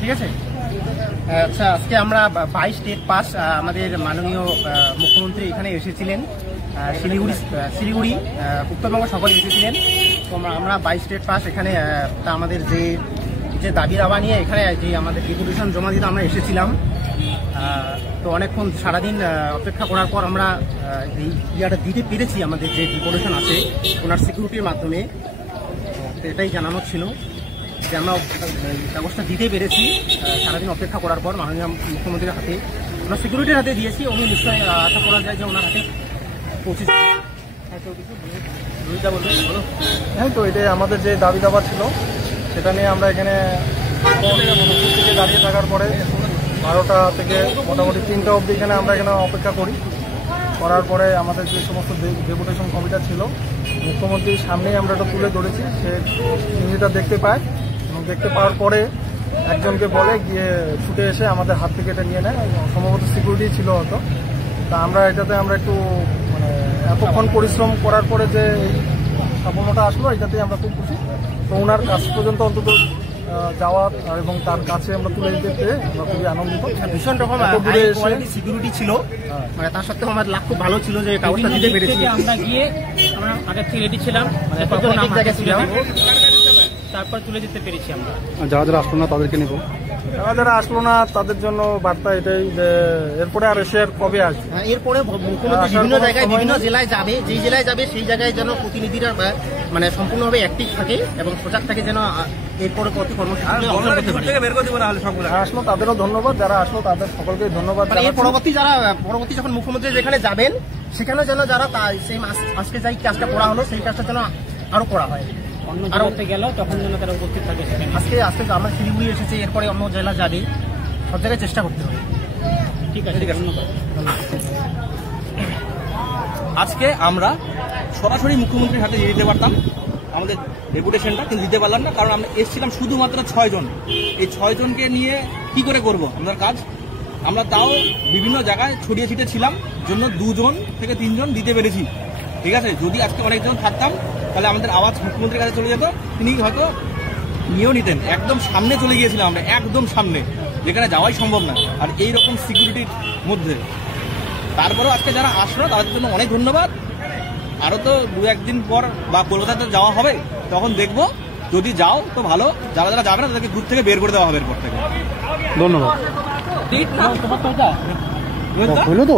ঠিক আছে। আচ্ছা, আজকে আমরা 22 স্টেট পাস আমাদের মাননীয় মুখ্যমন্ত্রী এখানে এসেছিলেন, শিলিগুড়ি উত্তরবঙ্গ সকলে এসেছিলেন। তো আমরা 22 স্টেট পাস এখানে আমাদের যে দাবি দাবা নিয়ে এখানে যে আমাদের ডেপুটেশন জমা দিতে আমরা এসেছিলাম। তো অনেকক্ষণ সারাদিন অপেক্ষা করার পর আমরা এই ইয়াটা দিতে পেরেছি। আমাদের যে ডেপুটেশন আছে ওনার সিকিউরিটির মাধ্যমে, তো এটাই জানানো ছিল যে আমরা কাগজটা দিতে পেরেছি সারাদিন অপেক্ষা করার পর মাননীয় মুখ্যমন্ত্রীর হাতে, আমরা সিকিউরিটির হাতে দিয়েছি। উনি নিশ্চয়ই আশা করা যায় যে ওনার হাতে পৌঁছেছে। হ্যাঁ, তো এটাই আমাদের যে দাবি দাবা ছিল সেটা নিয়ে আমরা এখানে থেকে দাঁড়িয়ে থাকার পরে 12টা থেকে মোটামুটি 3টা অবধি এখানে অপেক্ষা করার পরে আমাদের যে সমস্ত ডেপুটেশন কমিটি ছিল মুখ্যমন্ত্রীর সামনেই আমরা এটা তুলে ধরেছি। সে জিনিসটা দেখতে পায় এবং দেখতে পাওয়ার পরে একজনকে বলে গিয়ে ছুটে এসে আমাদের হাত থেকে এটা নিয়ে নেয়। সম্ভবত সিকিউরিটি ছিল হয়তো। তা আমরা এটাতে একটু এতক্ষণ পরিশ্রম করার পরে যে সাফল্যটা আসলো এটাতে আমরা খুব খুশি। তো ওনার কাছ পর্যন্ত অন্তত যাওয়া এবং তার কাছে আমরা তুলে দিতে পেরে আমরা খুবই আনন্দিত। ভীষণ রকম সিকিউরিটি ছিল, মানে তার সত্ত্বেও আমার লাভ খুব ভালো ছিল যে কাগজটা দিতে পেরেছি। আমরা গিয়ে আমরা আগের থেকে রেডি ছিলাম, তারপর তুলে দিতে পেরেছি। আমরা যারা যারা আসলো না তাদেরকে নেব, যারা আসলো না তাদের জন্য বার্তা এটাই যে এরপরে আর এসে কবে আসবে। এরপরে মুখ্যমন্ত্রী বিভিন্ন জায়গায় বিভিন্ন জেলায় যাবে, যেই জেলায় যাবে সেই জায়গায় যেন প্রতিনিধিরা মানে সম্পূর্ণভাবে অ্যাক্টিভ থাকে এবং সজাগ থাকে, যেন এরপরে প্রতি কর্মসূচি আসলো তাদেরও ধন্যবাদ, যারা আসলো তাদের সকলকে ধন্যবাদ। এর পরবর্তী যখন মুখ্যমন্ত্রী যেখানে যাবেন সেখানে যেন যারা সেই আজকে যাই কাজটা করা হলো সেই কাজটা যেন আরো করা হয়, আরো গেল তখন যেন তারা উপস্থিত থাকে। আজকে আমরা শিলিগুড়ি এসেছি, এরপরে অন্য জেলা যাবে, সব জায়গায় চেষ্টা করতে হবে। ঠিক আছে, ধন্যবাদ। আজকে আমরা সরাসরি মুখ্যমন্ত্রীর হাতে দিয়ে দিতে পারতাম আমাদের ডেপুটেশনটা, কিন্তু দিতে পারলাম না, কারণ আমরা এসেছিলাম শুধুমাত্র 6 জন। এই 6 জনকে নিয়ে কি করে করব আমাদের কাজ? আমরা তাও বিভিন্ন জায়গায় ছড়িয়ে ছিটে ছিলাম জন্য 2 জন থেকে 3 জন দিতে পেরেছি। ঠিক আছে, যদি আজকে অনেকজন থাকতাম তাহলে আমাদের আওয়াজ মুখ্যমন্ত্রীর কাছে চলে যেত, তিনি হয়তো নিয়েও নিতেন। একদম সামনে চলে গিয়েছিলাম আমরা, একদম সামনে, যেখানে যাওয়াই সম্ভব না, আর এইরকম সিকিউরিটির মধ্যে। তারপরেও আজকে যারা আসলো তাদের জন্য অনেক ধন্যবাদ। আরও তো 2-1 দিন পর বা কলকাতাতে যাওয়া হবে, তখন দেখবো। যদি যাও তো ভালো, যারা যারা যাবে না তাদেরকে গ্রুপ থেকে বের করে দেওয়া হবে এরপর থেকে। ধন্যবাদ। হলো তো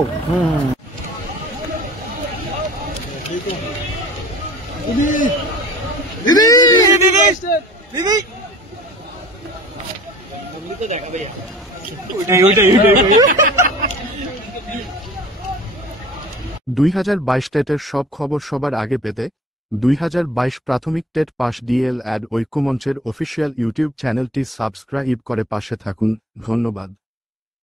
দিদি 2022 টেটের সব খবর সবার আগে পেতে 2022 প্রাথমিক টেট পাস ডিএল অ্যাড ঐক্যমঞ্চের অফিসিয়াল ইউটিউব চ্যানেলটি সাবস্ক্রাইব করে পাশে থাকুন। ধন্যবাদ।